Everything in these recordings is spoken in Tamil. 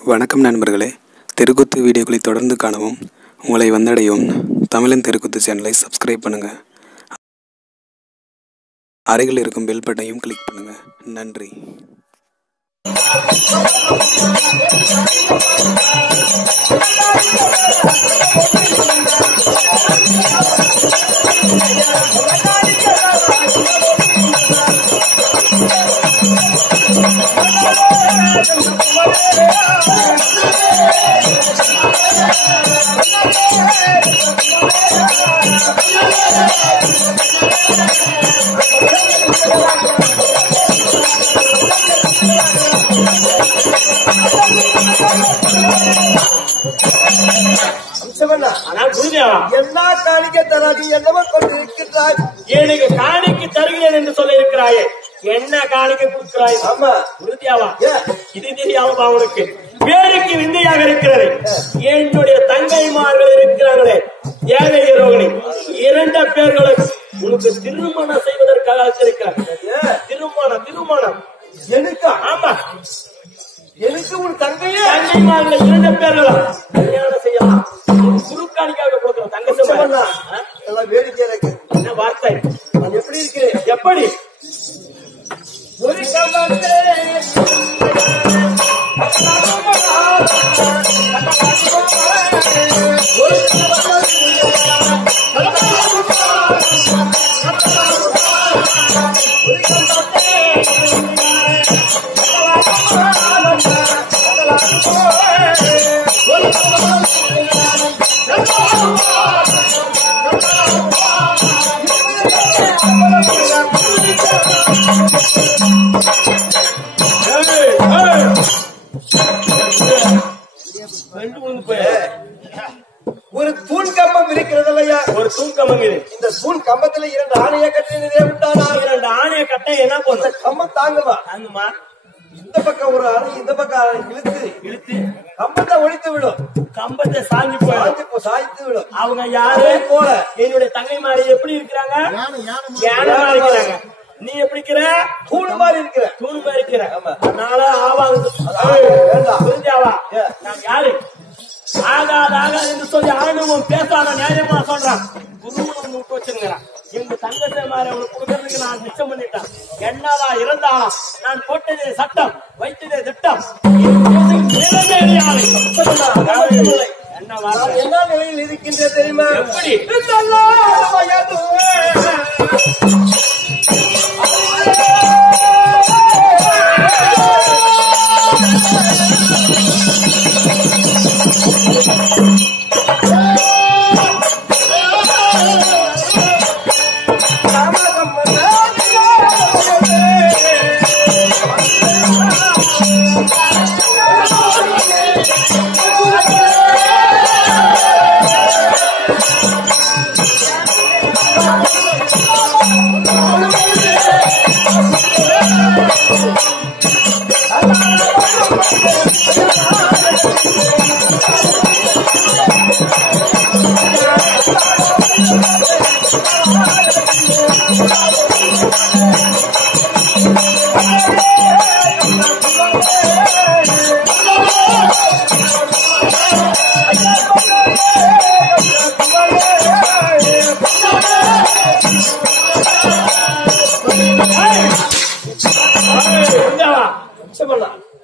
வணக்கம் நண்பர்களே, தெருக்கூத்து வீடியோக்களை தொடர்ந்து காணவும் உங்களை வந்தடையவும் தமிழன் தெருக்கூத்து சேனலை சப்ஸ்கிரைப் பண்ணுங்கள். அருகில் இருக்கும் பெல் பட்டனையும் கிளிக் பண்ணுங்கள். நன்றி. என்ன காணிக்க தராது என்னவோ கொண்டிருக்கிறாய். எனக்கு காணிக்கு தருகிறேன் என்று சொல்ல இருக்கிறாயே, என்ன காணிக்க கொடுக்கிறாய்? ஆமா, உறுதியாவா? இது தெரியாம அவனுக்கு பேருக்கு விந்தையாக இருக்கிறது. என்னுடைய தங்கைமார்கள் இருக்கிறார்களே, ஏழை ரோகிணி, 2 பேர்களும் உனக்கு திருமணம் செய்வதற்காக இருக்கிறார். திருமணம் எனக்கு? ஆமா, எனக்கு உன் தங்கையே தங்கைமார்கள் 2 பேர்களும் கல்யாணம் செய்யலாம். குருக்காணிக்காக கொடுக்கிறோம். தங்கச்சி எல்லாம் வேடிக்கை இருக்கு. என்ன வார்த்தை? நான் எப்படி இருக்கிறேன்? எப்படி ஒரு ஒரு தூண் கம்பம் இருக்கிறது இல்லையா? ஒரு தூண் கம்பம். இந்த தூண் கம்பத்துல 2 ஆணைய கட்டினதே விட்டானா? 2 ஆணைய கட்ட என்ன பண்ணும்? கம்பம் தாங்குமா? தாங்குமா? இந்த பக்கம் ஒரு ஆணை, இந்த பக்கம் ஆணை இழுத்து கம்பத்தை ஒழித்து விடும். கம்பத்தை சாய்த்து விடும். அவங்க யாரே போல என்னுடைய தங்கைமாரி எப்படி இருக்கிறாங்க? ஞானமா இருக்கிறாங்க. நீ எப்படி இருக்கிற? தூணு மாதிரி இருக்கிற. அதனால ஆவாது. புரிஞ்சாவா? நான் யாரு? ஆகாது என்று சொல்லி ஆணுவம் பேசாத நியாயமா சொல்றான். குருமணம் விட்டு வச்சிருக்கிறான். எங்க தங்கத்தை மாதிரி அவனுக்கு கொடுக்கறதுக்கு நான் நிச்சயம் பண்ணிட்டேன். என்னடா இருந்தாலும் நான் போட்டதே சட்டம், வைத்ததே திட்டம். என்ன நிலையில் இருக்கின்ற தெரியுமா? எப்படி?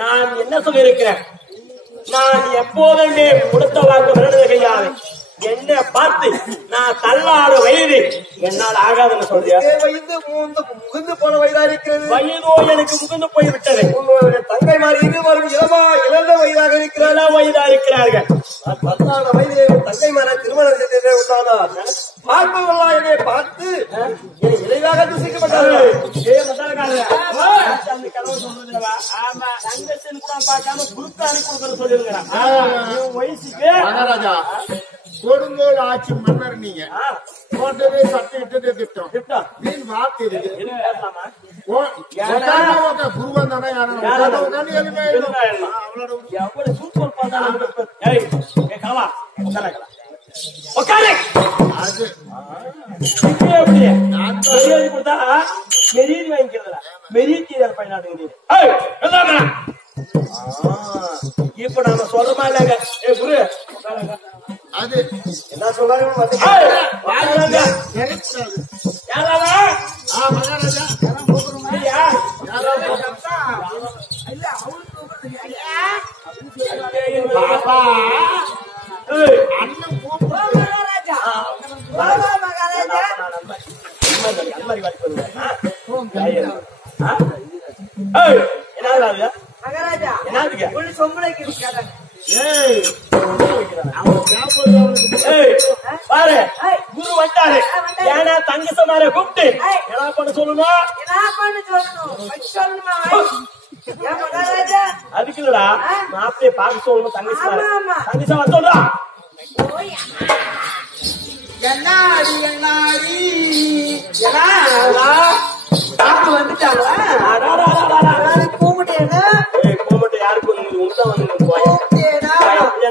நான் என்ன சொல்லியிருக்கிறேன்? நான் எப்போதுமே கொடுத்த வாக்கு விரடுவது கையாது. என்ன பார்த்து நான் தள்ளாடு வயது என்னால் ஆகாதுன்னு சொல்றியா? வயது முகுந்து போன வயதா இருக்கிறது. வயதோ எனக்கு முகுந்து போய்விட்டது. உங்களுடைய தங்கைமார் இருவரும் இளந்த வயதாக இருக்கிறார்கள். 16 வயதிலே தங்கைமாரை திருமணம் செய்தே உண்டானார். பார்ப்பவர்களா என்னை பார்த்து இளைவாக தூசிக்கப்பட்டார்கள். அந்த கதவு சொல்றதுவா? ஆமா, தங்கச்சின்னு கூட பார்க்காம குருக்காணி கொடுக்கறது சொல்லிருக்கிறான். வயசுக்கு கொடுங்கோல் ஆட்சி மன்னர் நீங்க போட்டதே சட்டம் இட்டதே திட்டம் நீன் வார்த்தை குருவன் தானே எவ்வளவு சூப்பர் பார்த்தாலும் மெரீதி வாங்கிக்கிறதுல மெரீதி பயனாட்டு இப்ப நாம சொல்றமா இல்லங்க குரு அது என்ன சொல்லாங்க மகாராஜா அண்ணன் மகாராஜா என்னதுக்கு ஒண்ணு சொம்பளைக்கு பாரு குரு வந்தாரு ஏன்னா தங்க சமார கூப்பிட்டு என்ன பண்ண சொல்லணும் அதுக்கு இல்லடா மாப்பிளைய பார்க்க சொல்லணும் தங்க சமார சொல்றா என்னாடி வந்துட்டாங்களா கூப்பிட்டேனா கூப்பிட்டு யாருக்கு உங்கதான் வந்து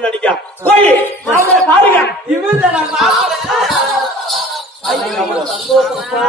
நடிக்கா போய் மாப்பிளைய பாருங்க இவன் சந்தோஷமா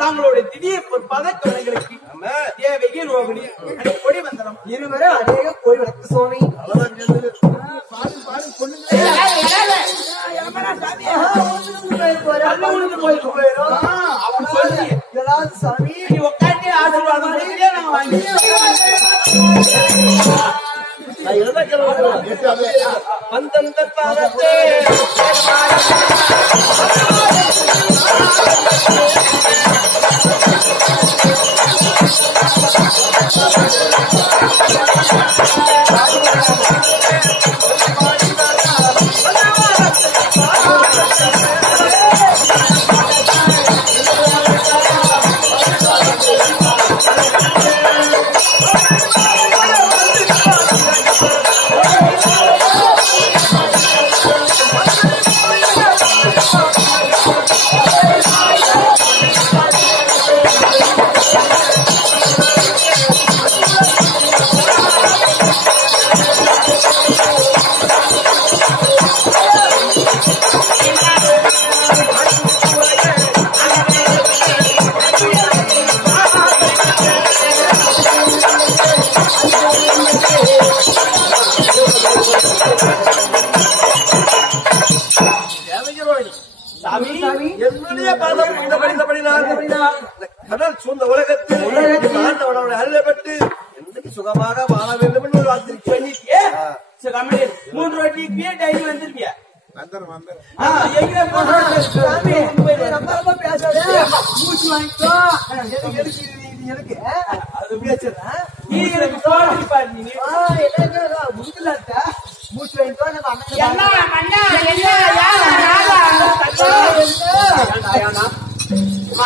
தங்களுடைய திடீர் பதக்கலைகளுக்கு தேவைக்கு ரோகிணி கொடி வந்தனம் இருவரும் அநேக கோடி வளர்த்து சுவாமி சாமி உட்காந்து ஆசீர்வாதம் நாங்க வாங்கி வந்தந்த பாதத்தே என்னுடைய பாதம் கடல் சூழ்ந்த உலகத்தில் அருளப்பட்டு சுகமாக வாழ வேண்டும் என்று ஒரு வார்த்தை பண்ணிட்டியே 3 ரொட்டிக்கு டைரி வந்திருக்கியா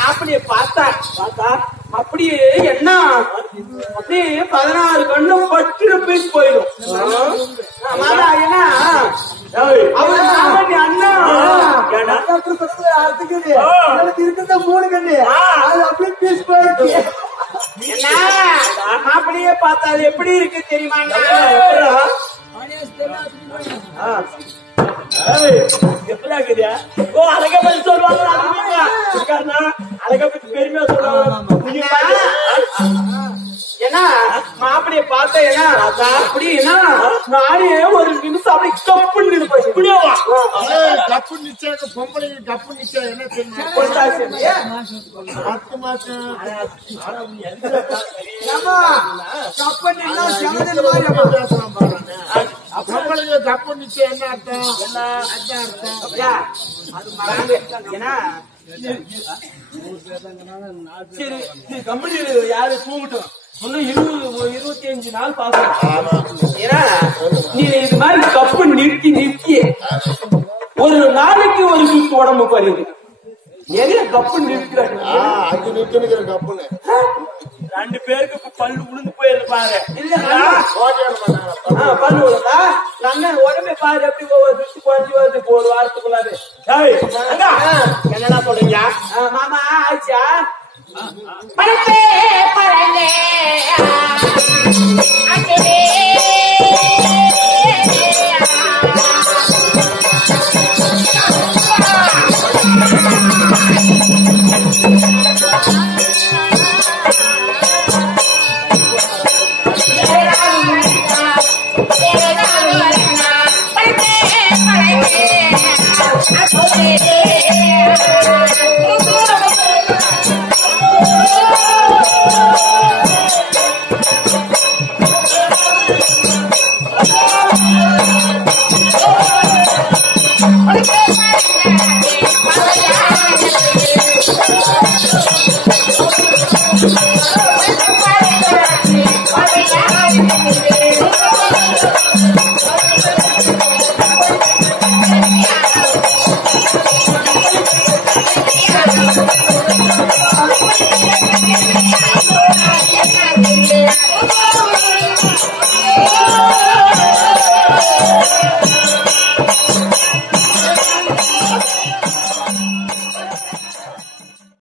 அப்படியே பார்த்தா அப்படியே என்ன அப்படியே 16 கண்ணு பட்டு போய் போயிடும் அண்ணா இருக்கிற 3 கண்ணு அது அப்படியே பீஸ் போயிடுச்சு அப்படியே பார்த்தா அது எப்படி இருக்கு தெரியுமா எப்படி இருக்குதா ஓ அழகா பத்தி சொல்லுவாங்க அழகா பத்தி பெருமையா சொல்லுவாங்க ஏன்னா மாப்பிள்ளை ஆம்பளைய பார்த்தேன்னா அப்படின்னா நானே ஒரு நிமிஷம் அப்படி கப்புன்னு நினைப்பேன். இப்படியே வா. கப்பு நிச்சயம் பொம்பளைக்கு கப்பு நிச்சயம் என்ன தெரியுமா? 10 மாசம் பொம்பளைக்கு கப்பு நிச்சயம் என்ன அர்த்தம்? சரி கம்பெனி யாரு தூங்கட்டும். இன்னும் 25 நாள் பாக்கணும். ஏன்னா நீ இது மாதிரி கப்பு நிறுத்தி ஒரு நாளைக்கு ஒரு வீட்டு உடம்புக்கு வருது. நிறைய கப்பு நிறுத்துற 5 நிறுத்தினுக்கிற கப்புன்னு 2 பேருக்கு பல்லு உளுந்து போயிரு பாரு. இல்ல பல்லு விழுந்தா நம்ம உடம்பே பாரு எப்படி ஒவ்வொரு சுத்தி குறைஞ்சி வருது ஒரு வாரத்துக்குள்ளாரு. என்னடா சொல்றீங்க? மாமா ஆச்சா பரந்தே பரந்தே அச்சே பரந்தே பரந்தே